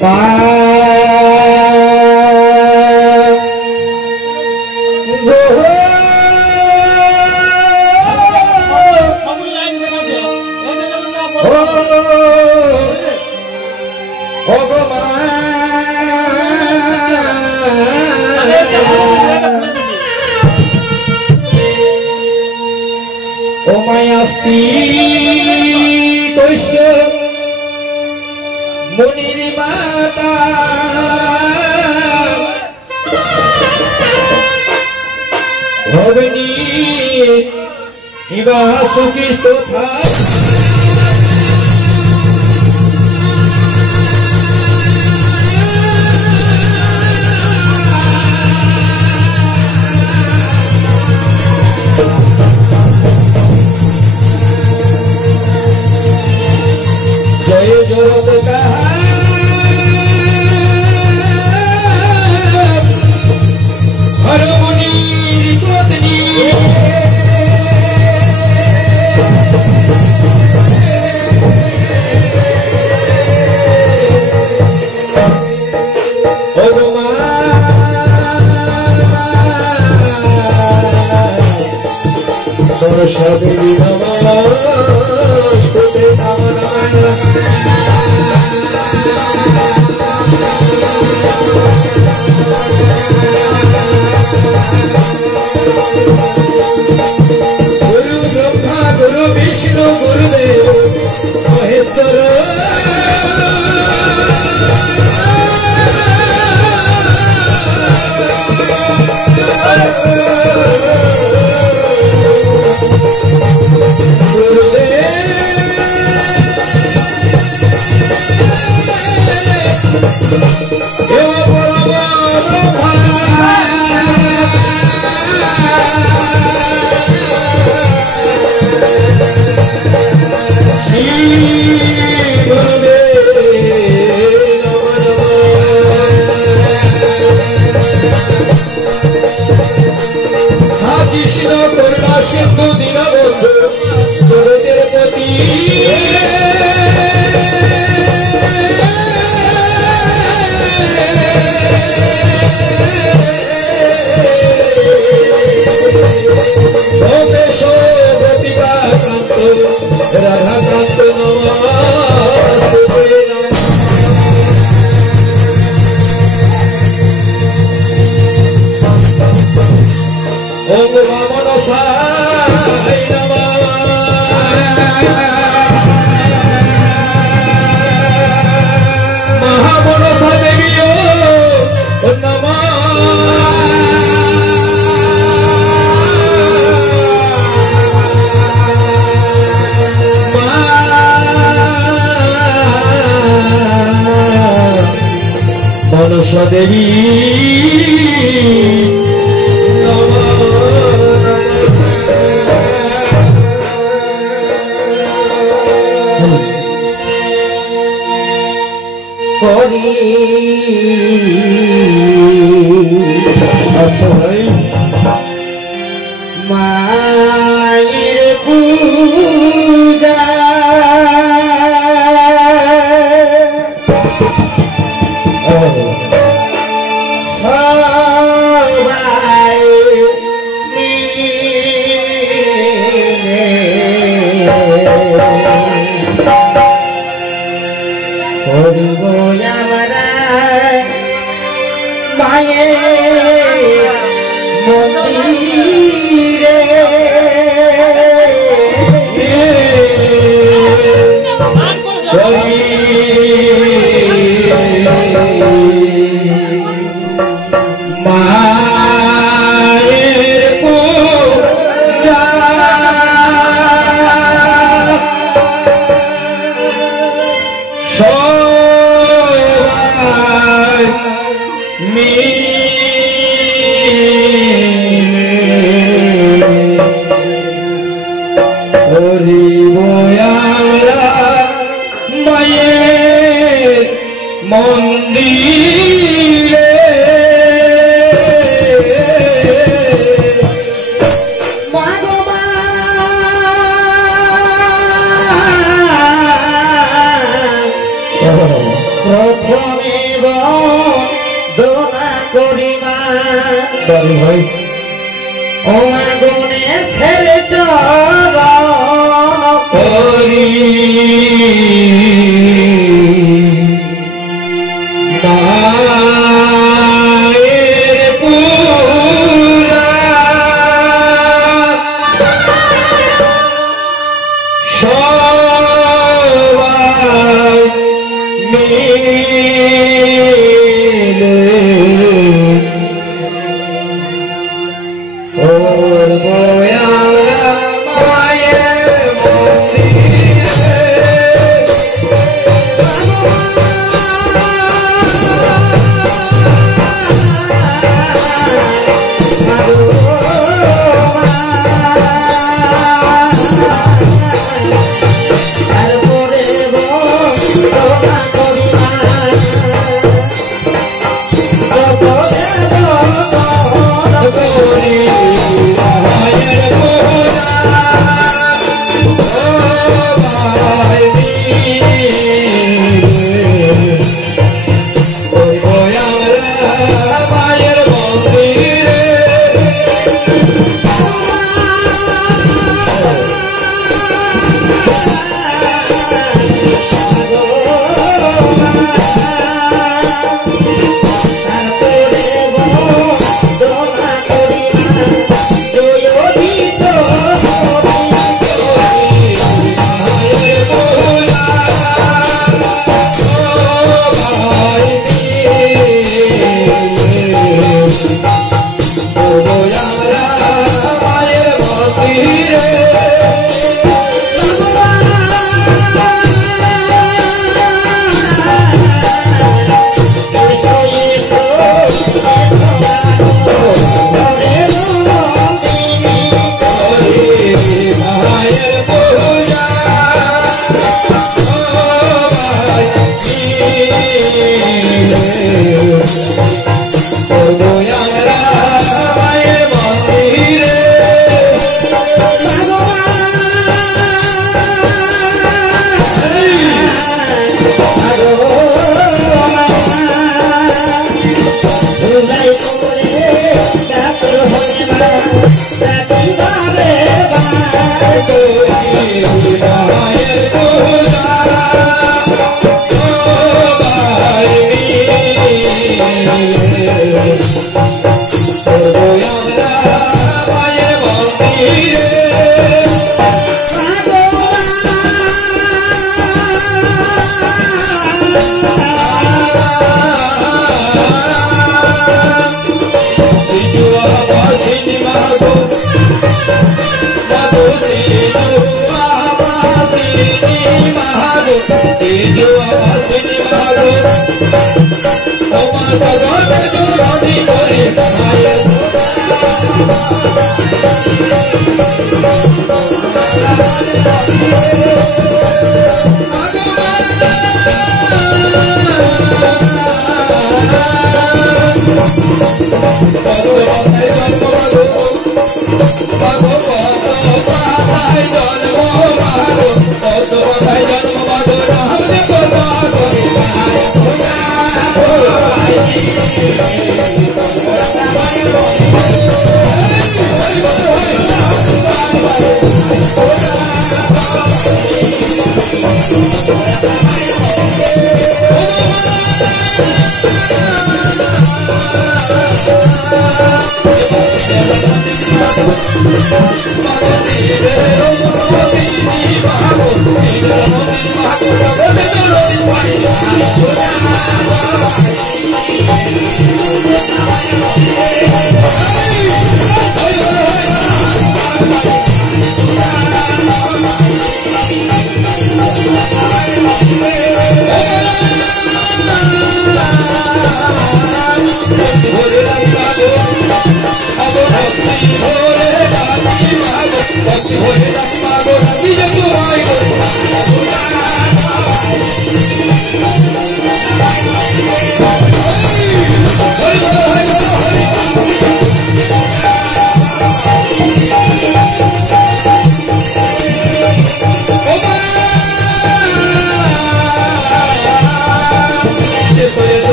মা Omayasti Koisya Muniri Mata Bhavani Iba Sukistotha जय जोरका harmony रिपोतनी ओगमा Saraswati नमस्ते गुरु ब्रह्मा गुरु विष्णु गुरुदेव महेश्वर कृष्ण करुणा सिंधु दीनबंधु जगतेर पति भवेश प्रतिभाकांत राधाकांत नमस्ते ओम वामन साई नमः महामनसा देवी ओ नमः मनसा देवी अच्छा भाई मायर पूजा सबाई প্রথমে বন্দনা করিমা বড় ভাই ও আগুনে ছেড়ে চরণ করি মায়ের পূজা সবাই মিলে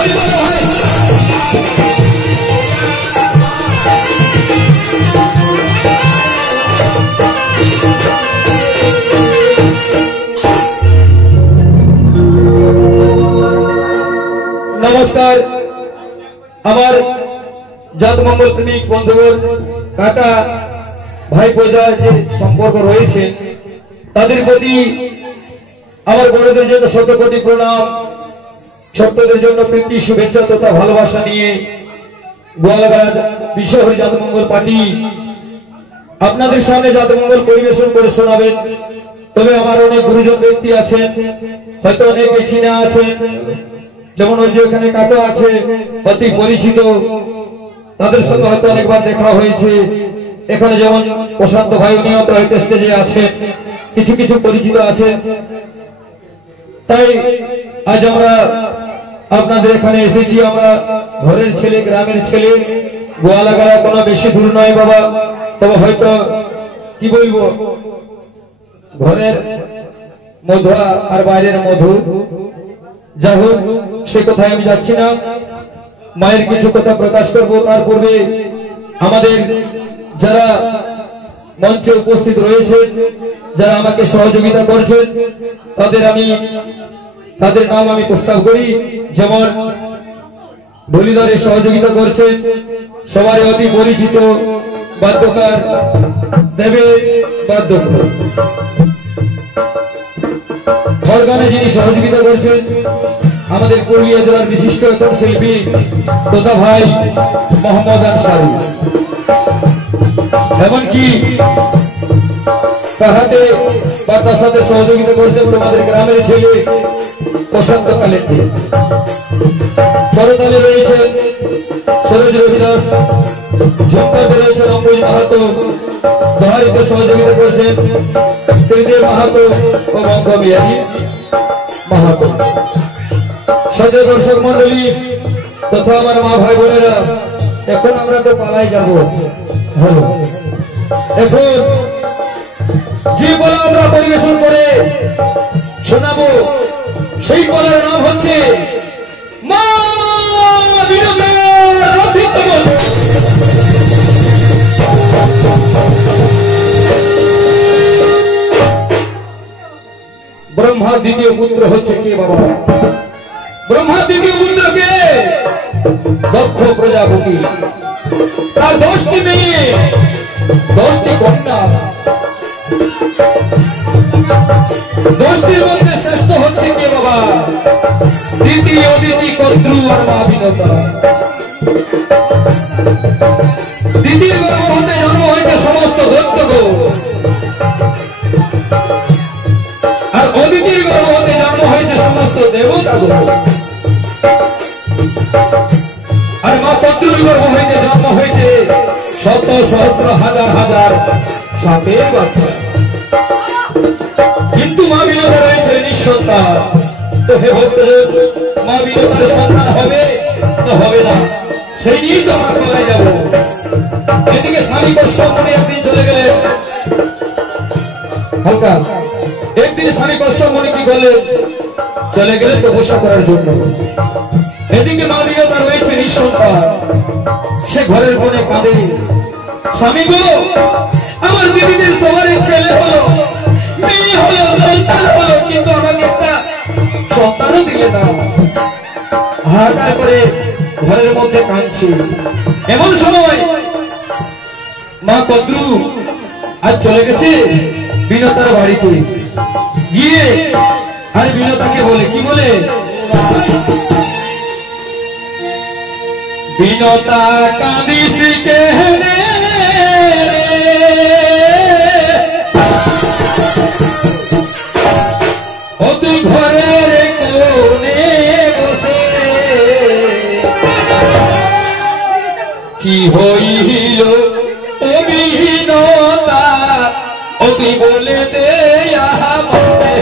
नमस्कार আমার জাত মঙ্গল প্রেমিক বন্ধুগণ কাকা ভাই বোঝা যে সম্পর্ক রয়েছে তাদের প্রতি আমার বড়দের জন্য শত কোটি প্রণাম ছোটদের জন্য প্রীতি শুভেচ্ছা তথা ভালোবাসা নিয়ে গোয়ালগাছ বিশ্বহরি জাত মঙ্গল পার্টি আপনাদের সামনে জাত মঙ্গল পরিবেশন করে শোনাবেন তবে আমার অনেক গুরুজন ব্যক্তি আছেন হয়তো অনেকে চিনা আছেন যেমন ওই যে ওখানে কাকা আছে অতি পরিচিত তাদের সঙ্গে হয়তো অনেকবার দেখা হয়েছে এখানে যেমন প্রশান্ত ভাই উনিও তো হয়তো স্টেজে আছেন কিছু কিছু পরিচিত আছে তাই আজ আমরা আপনাদের এখানে এসেছি আমরা ঘরের ছেলে গ্রামের ছেলে গোয়ালাগাড়া কোনো বেশি দূর নয় বাবা তবে হয়তো কি বলবো ঘরের মধু আর বাইরের মধু যাই হোক সে কথায় আমি যাচ্ছি না মায়ের কিছু কথা প্রকাশ করবো তার পূর্বে আমাদের যারা মঞ্চে উপস্থিত রয়েছে যারা আমাকে সহযোগিতা করছেন তাদের নাম আমি প্রস্তাব করি যেমন ঢোলিদরে সহযোগিতা করছেন সবারই অতি পরিচিত বাদ্যকার দেবে বাদ্যকার অর্গানে যিনি সহযোগিতা করছেন আমাদের পুরুলিয়া জেলার বিশিষ্ট একজন শিল্পী তোতা ভাই মোহাম্মদ আনসারী এমনকি তাহাতে বা তার সাথে সহযোগিতা করছেন আমাদের গ্রামের ছেলে প্রশান্ত কালেন্দ্র করতালে রয়েছেন সরোজ রবিদাস ঝুমকাতে রয়েছেন অম্বুজ মাহাতো দহারিতে সহযোগিতা করছেন ত্রিদেব মাহাতো ও বঙ্গমিয়াজি মাহাতো সজয় দর্শক মন্ডলী তথা আমার মা ভাই বোনেরা এখন আমরা তো পালাই যাব হলো এখন যে কলা আমরা পরিবেশন করে শোনাবো সেই কলার নাম হচ্ছে মা বিনোদের রসিক ব্রহ্মা দ্বিতীয় পুত্র হচ্ছে কে বাবা ব্রহ্মা দ্বিতীয় পুত্র কে দক্ষ প্রজাপতি তার 10টি মেয়ে 10টি কন্যা 10টির মধ্যে শ্রেষ্ঠ হচ্ছে কে বাবা দ্বিতীয় অদিতি কর্তৃ আর মা বিনতা দ্বিতীয় গর্ভ হতে জন্ম হয়েছে সমস্ত দৈত্যগণ আর অদিতির গর্ভ হতে জন্ম হয়েছে সমস্ত দেবতাগণ আর মা কর্তৃর গর্ভ হইতে জন্ম হয়েছে শত সহস্র হাজার হাজার সাপের বাচ্চা কিন্তু মা বিনতা রয়েছে নিঃসন্তান তো হে ভক্তজন মা বিনতার সন্তান হবে তো হবে না সেই নিয়েই তো আমরা পালাই যাব এদিকে স্বামী কশ্যপ মুনি একদিন চলে গেলেন হালকা একদিন স্বামী কশ্যপ মুনি কি করলেন চলে গেলেন তপস্যা করার জন্য এদিকে মা বিনতা রয়েছে নিঃসন্তান সে ঘরের কোণে কাঁদে স্বামী গো আমার দিদিদের সবারই ছেলে হলো মেয়ে হলো সন্তান হলো কিন্তু আমাকে একটা সন্তানও দিলে না হাহাকার করে ঘরের মধ্যে কাঁদছে এমন সময় মা কদ্রু আজ চলে গেছে বিনতার বাড়িতে গিয়ে আর বিনতাকে বলে কি বলে বিনতা কাঁদিস কেনে ও তুই ঘরের কোণে বসে কি হইল ও বিনতা ও তুই বলে দে আমাকে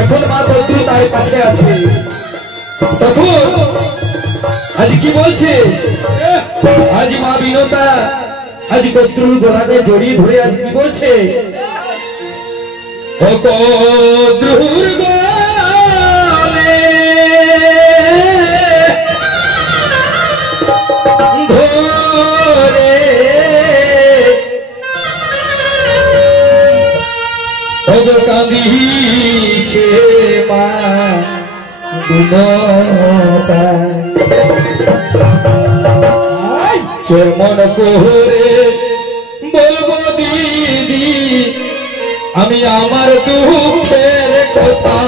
এখন মা বন্ধু তার কাছে আছে তখন আজ কি বলছে আজ মা বিনতা আজ কদ্রুর গোলাপে জড়িয়ে ধরে আজ কি বলছে ও কদ্রুর গোলে ধরে ও কাঁদিছে মা বিনতা কেমন করে বলবো দিদি আমি আমার দুঃখের কথা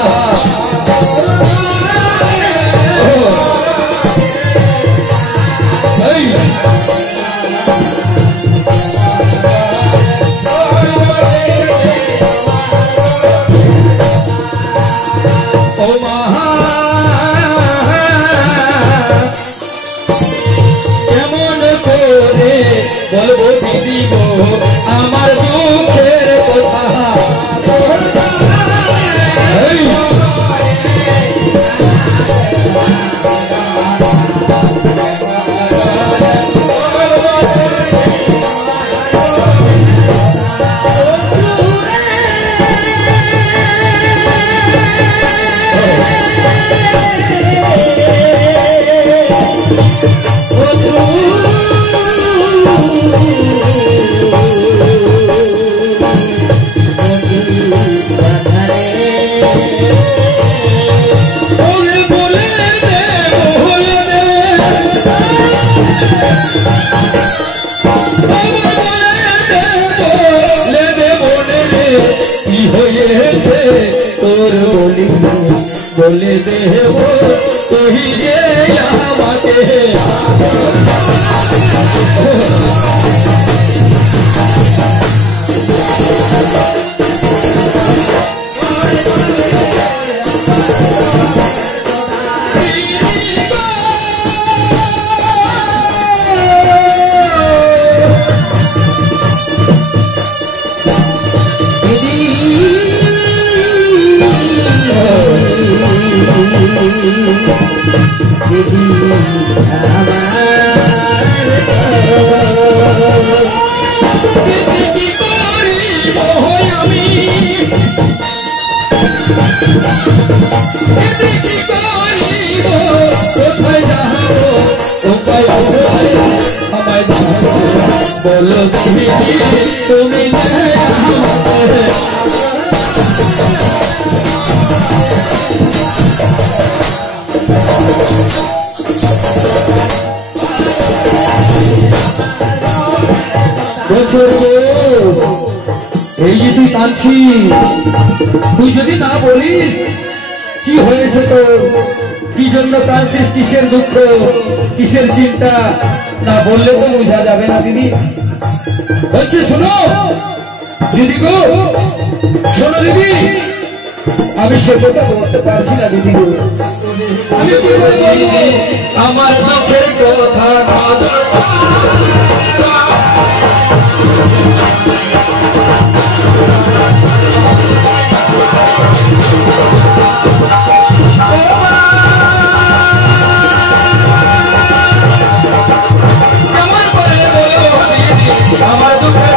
বলবো দিদি গো আমার দুঃখের কথা তোর বলি বলে দেব তুই যে আমাকে बोलो তুমি এই যে তুই কাঁদছিস, তুই যদি না বলিস কি হয়েছে তো, কি জন্য কাঁদছিস, কিসের দুঃখ, কিসের চিন্তা, না বললে তো বোঝা যাবে না দিদি। বলছে শোনো দিদি গো, শোনো দিদি, আমি সে কথা বলতে পারছি না দিদি গো, আমি কি করে বলবো আমার দুঃখের কথা। আমার দুঃখের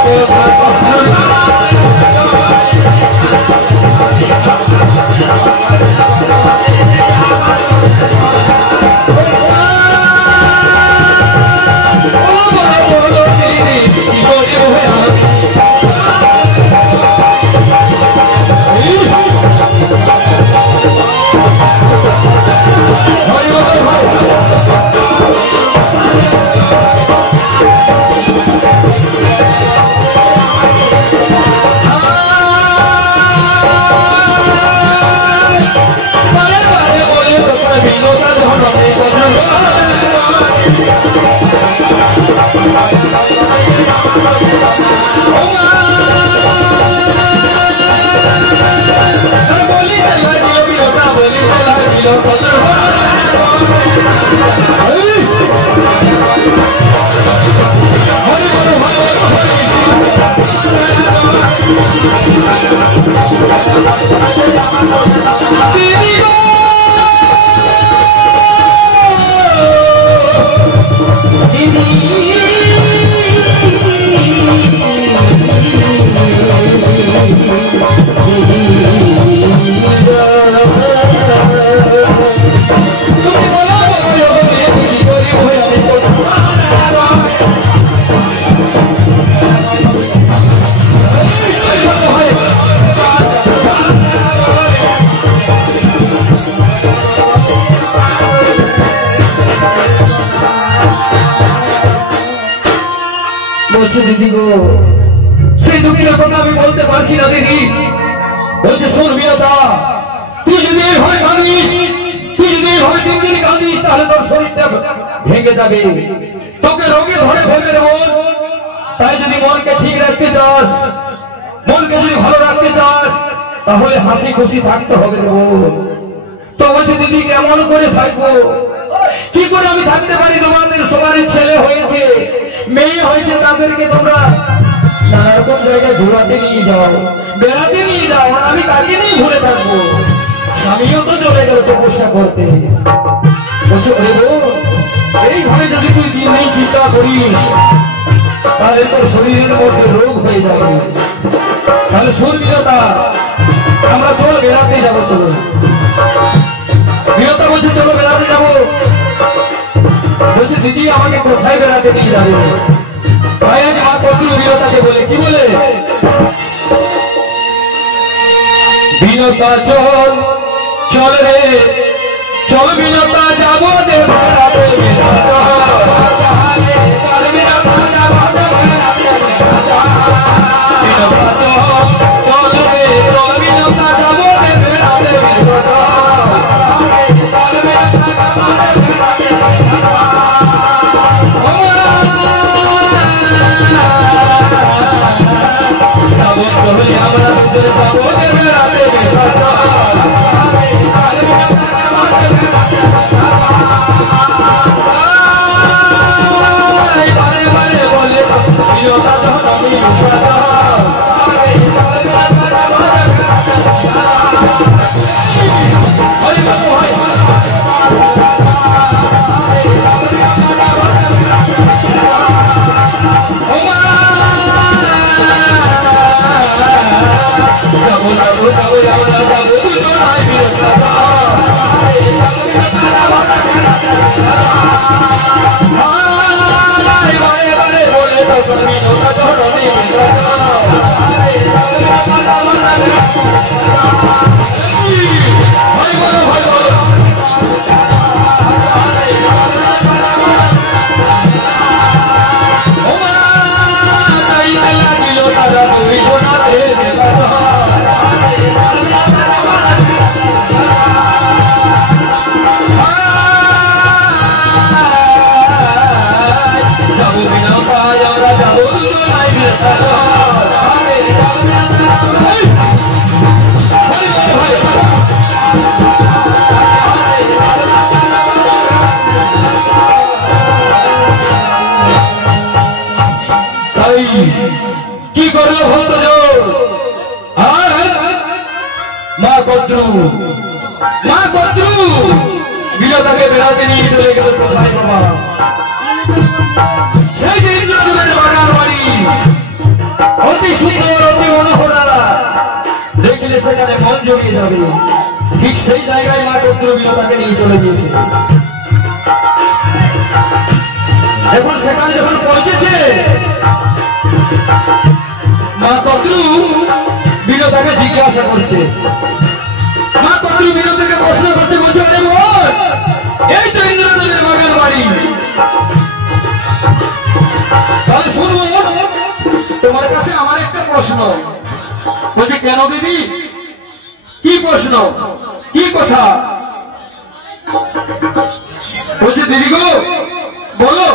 দিদি গো, সেই দুঃখের কথা আমি বলতে পারছি না দিদি। বলছে শোন বিরতা, তুই যদি এইভাবে কাঁদিস, তুই যদি এইভাবে দিন দিন কাঁদিস, তাহলে তোর শরীরটা ভেঙে যাবে, তোকে রোগে ধরে ফেলবে রে মন। তাই যদি মনকে ঠিক রাখতে চাস, মনকে যদি ভালো রাখতে চাস, তাহলে হাসি খুশি থাকতে হবে রে মন। তো বলছে দিদি কেমন করে থাকবো, কি করে আমি থাকতে পারি? তোমাদের সবার ছেলে হয়েছে, মেয়ে হয়েছে, তাদেরকে তোমরা নানা রকম জায়গায় ঘোরাতে নিয়ে যাও, বেড়াতে নিয়ে যাও, আর আমি কাকে নিয়ে ঘুরে থাকবো? স্বামীও তো চলে গেল তপস্যা করতে। বলছে এইভাবে যদি তুই দিন নেই চিন্তা করিস, তাহলে তোর শরীরের মধ্যে রোগ হয়ে যাবে। তাহলে শোন বিরতা, আমরা চলো বেড়াতে যাবো, চলো। বিরতা বলছে চলো বেড়াতে যাবো। বলছে দিদি আমাকে কোথায় বেড়াতে নিয়ে যাবে? ভাই আজ মা কতগুলো বিরতাকে বলে, কি বলে? বিনতা চল চল রে চল, বিনতা যাবো যে বেড়াতে, বিনতা চল রে চল, বিনতা যাবো যে বেড়াতে, আমরা ভিতরে যাবো যে বেড়াতে, বলে মা কদ্রু বিনোদাকে বেড়াতে নিয়ে চলে গেল কোথায় বাবা? সেই যে ইন্দ্রদেবের বাগান বাড়ি, অতি সুন্দর অতি মনোহরা, দেখলে সেখানে মন জমিয়ে যাবে। ঠিক সেই জায়গায় মা কদ্রু বিনোদাকে নিয়ে চলে গিয়েছে। এখন সেখানে যখন পৌঁছেছে, মা কদ্রু বিনোদাকে জিজ্ঞাসা করছে। মা কদ্রু বিনোদাকে প্রশ্ন করছে, বলছে আরে বোন, এই তো ইন্দ্রদেবের বাগান বাড়ি, তাহলে শুনবো তোমার কাছে আমার একটা প্রশ্ন। বলছে কেন দিদি, কি প্রশ্ন, কি কথা? বলছে দিদি গো বলো।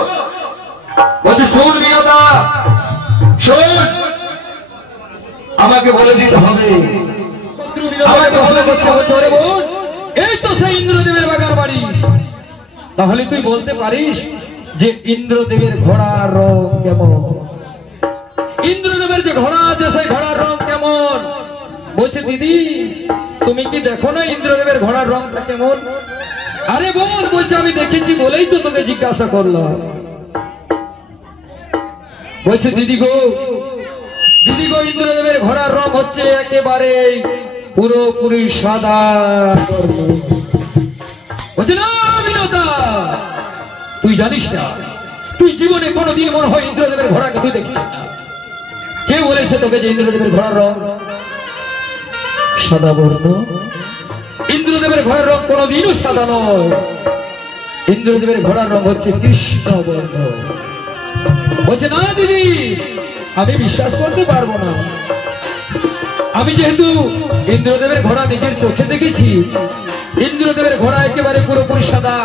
বলছে শোন বিনোদা, শোন, আমাকে বলে দিতে হবে। আমাকে বলে করছে, বলছে আরে বোন, এই তো সেই ইন্দ্রদেবের বাগান বাড়ি, তাহলে তুই বলতে পারিস যে ইন্দ্রদেবের ঘোড়ার রং কেমন? ইন্দ্রদেবের যে ঘোড়া আছে সেই ঘোড়ার রং কেমন? বলছে দিদি তুমি কি দেখো না ইন্দ্রদেবের ঘোড়ার রংটা কেমন? আরে বোন, বলছে আমি দেখেছি বলেই তো তোকে জিজ্ঞাসা করলাম। বলছে দিদি গো, দিদি গো, ইন্দ্রদেবের ঘোড়ার রং হচ্ছে একেবারে পুরোপুরি সাদা। বলছে না বিনোদা, তুই জানিস না, তুই জীবনে কোনোদিন মনে হয় ইন্দ্রদেবের ঘোড়াকে তুই দেখিস না। কে বলেছে তোকে যে ইন্দ্রদেবের ঘোড়ার রং সাদা বর্ণ? ইন্দ্রদেবের ঘোড়ার রং কোনোদিনও সাদা নয়, ইন্দ্রদেবের ঘোড়ার রং হচ্ছে কৃষ্ণ বর্ণ। বলছে না দিদি, আমি বিশ্বাস করতে পারবো না। আমি যেহেতু ইন্দ্রদেবের ঘোড়া নিজের চোখে দেখেছি, ইন্দ্রদেবের ঘোড়া একেবারে পুরোপুরি সাদা,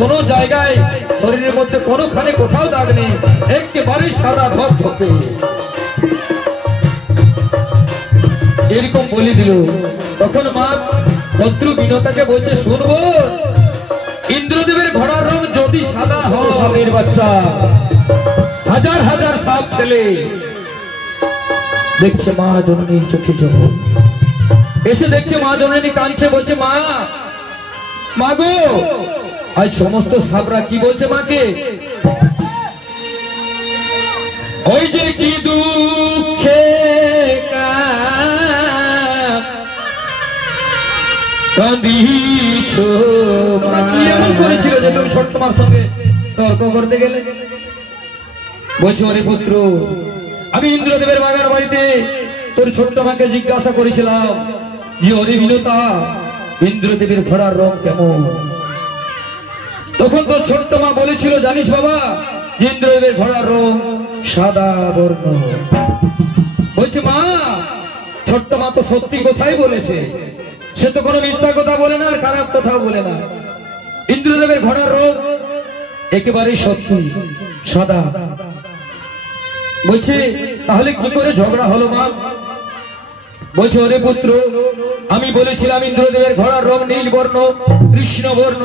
কোনো জায়গায় শরীরের মধ্যে কোনোখানে কোথাও দাগ নেই, একেবারে সাদা ধপধপে। এরকম বলে দিল। তখন মা কদ্রু বিনোদাকে বলছে শুনবো, ইন্দ্রদেবের ঘোড়ার রং যদি সাদা হয়, সাপের বাচ্চা, হাজার হাজার সাপ ছেলে দেখছে মা জননীর চোখে জল, এসে দেখছে মা জননী কাঁদছে, বলছে মা, মা গো, আজ সমস্ত সাপরা কি বলছে মাকে? ওই যে কি দুঃখে কাঁদিছ, কি এমন করেছিল যে তুমি ছোট্ট মার সঙ্গে তর্ক করতে গেলে? বলছি ওরে পুত্র, আমি ইন্দ্রদেবের বাগান বাড়িতে তোর ছোট্ট মাকে জিজ্ঞাসা করেছিলাম যে ওরে বিনোদা, ইন্দ্রদেবের ঘোড়ার রং কেমন? তখন তোর ছোট্ট মা বলেছিল জানিস বাবা, যে ইন্দ্রদেবের ঘোড়ার রং সাদা বর্ণ। বলছে মা, ছোট্ট মা তো সত্যি কথাই বলেছে, সে তো কোনো মিথ্যা কথা বলে না আর খারাপ কথাও বলে না। ইন্দ্রদেবের ঘোড়ার রং একেবারে সত্যি সাদা। বলছে তাহলে কি করে ঝগড়া হলো মা? বলছে ওরে পুত্র, আমি বলেছিলাম ইন্দ্রদেবের ঘোড়ার রং নীল বর্ণ, কৃষ্ণ বর্ণ।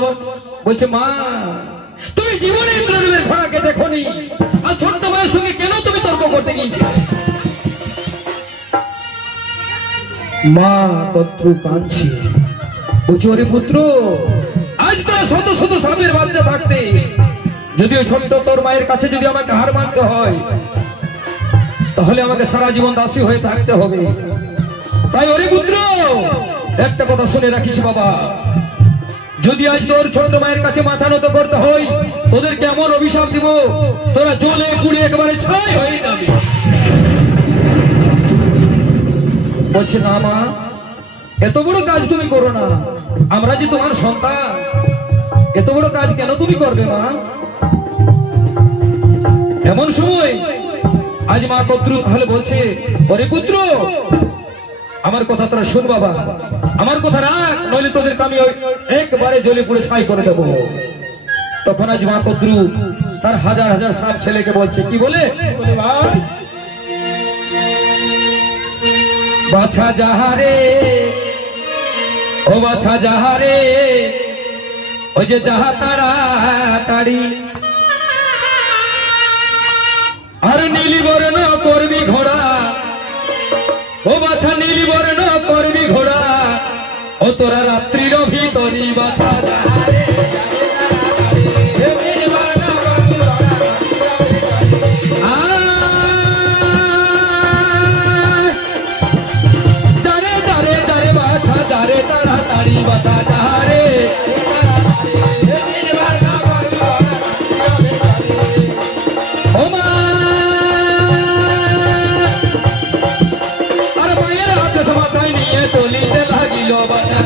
বলছে মা, তুমি জীবনে ইন্দ্রদেবের ঘোড়াকে দেখোনি, আর ছোট্ট মায়ের সঙ্গে কেন তুমি তর্ক করতে গিয়েছিলে? মা কদ্রু কাঁদছে। বলছে ওরে পুত্র, আজ তো শত শত সাপের বাচ্চা থাকতে যদি ওই ছোট্ট তোর মায়ের কাছে যদি আমাকে হার মানতে হয়, তাহলে আমাকে সারা জীবন দাসী হয়ে থাকতে হবে। তাই ওরে পুত্র, একটা কথা শুনে রাখিস বাবা, যদি আজ তোর ছোট্ট মায়ের কাছে মাথা নত করতে হয়, তোদের কেমন অভিশাপ দিব, তোরা জ্বলে পুড়ে একেবারে ছাই হয়ে যাবে। বলছে না মা, এত বড় কাজ তুমি করো না, আমরা যে তোমার সন্তান, এত বড় কাজ কেন তুমি করবে মা? এমন সময় আজ মা কদ্রু তাহলে বলছে ওরে পুত্র, আমার কথা তোরা শুন বাবা, আমার কথা রাখ, নইলে তোদেরকে আমি একবারে জ্বলে পুড়ে ছাই করে দেবো। তখন আজ মা কদ্রু তার হাজার হাজার সাপ ছেলেকে বলছে, কি বলে? ভাই বাছা যাহারে, ও বাছা যাহারে, ওই যে যাহা তাড়াতাড়ি আর নীলি বর্ণ করবি ঘোড়া, ও বাছা নীলি বর্ণ করবি ঘোড়া, ও তোরা রাত্রির ভিতরি বাছা যারে যারে যারে বাছা যারে তাড়াতাড়ি বাছা যারে চলিতে লাগিল বাছা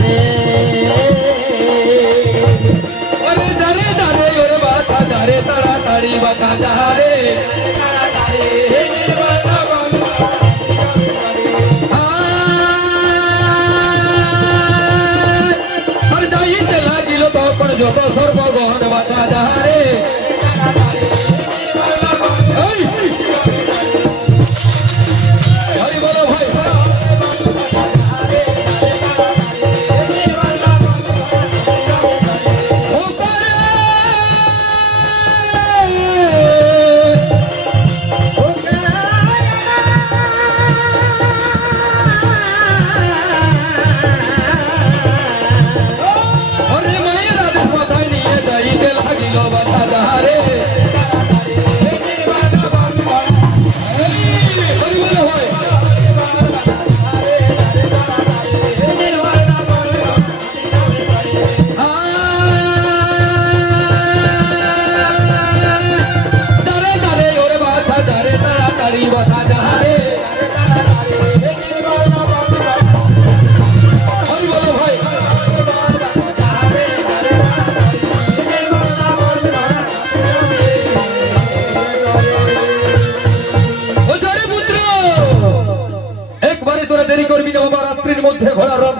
রে ওরে যারে যারে ওরে বাছা যারে তাড়াতাড়ি বাছা যারে যত সর্বগণ বাঁচা যাহারে হরি বলো ভাই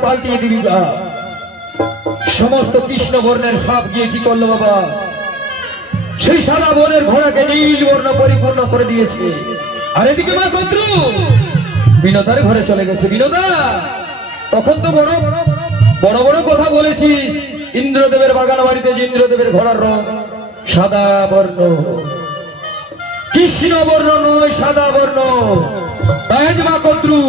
পাল্টিয়ে দিবি যা সমস্ত কৃষ্ণ বর্ণের সাপ গিয়ে কি করলো বাবা সেই সাদা বর্ণের ঘোড়াকে নীল বর্ণ পরিপূর্ণ করে দিয়েছে আর এদিকে মা কদ্রু বিনোদার ঘরে চলে গেছে বিনোদা তখন তো বড় বড় বড় কথা বলেছিস ইন্দ্রদেবের বাগান বাড়িতে যে ইন্দ্রদেবের ঘোড়ার রং সাদা বর্ণ কৃষ্ণ বর্ণ নয় সাদা বর্ণ তাই মা কদ্রু